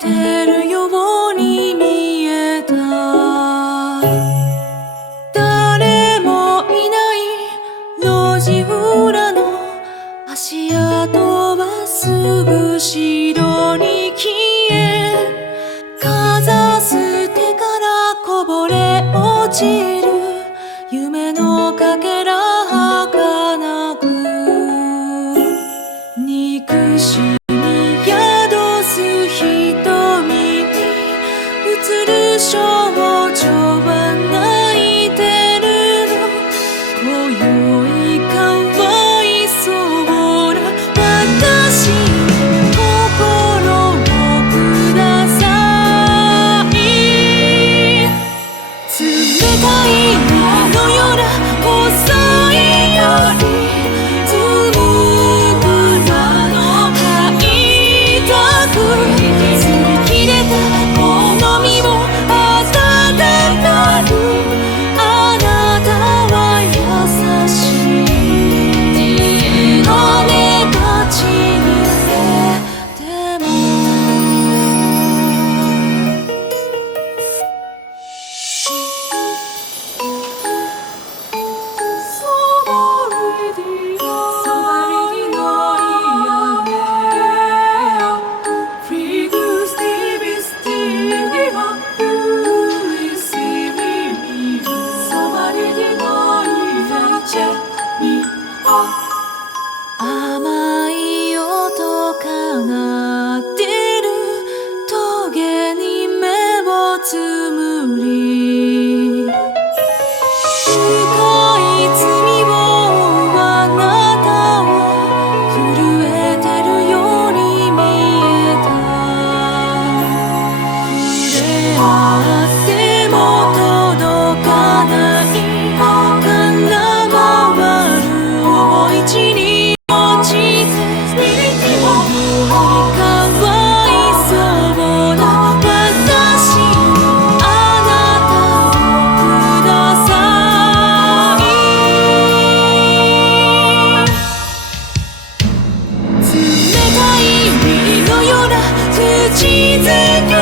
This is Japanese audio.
てるように見えた。誰もいない路地裏の足跡はすぐ後ろに消え、かざす手からこぼれ落ちる夢のかけら儚く、憎しみ宿す瞳に映る少女は泣いてるの。今宵かわいそうな私に心をください。冷たい海のような細いよりつむぶらの吐いたく、擦り切れたこの身を温まる。あなたは優しい雨がちに出ても。甘い音が鳴ってる棘に目をつむり、深い罪を負うあなたは震えてるように見えた。触れ合っても届かない空回る大地に落ちて、かわいそうな私にあなたをください。冷たい海のような口づけ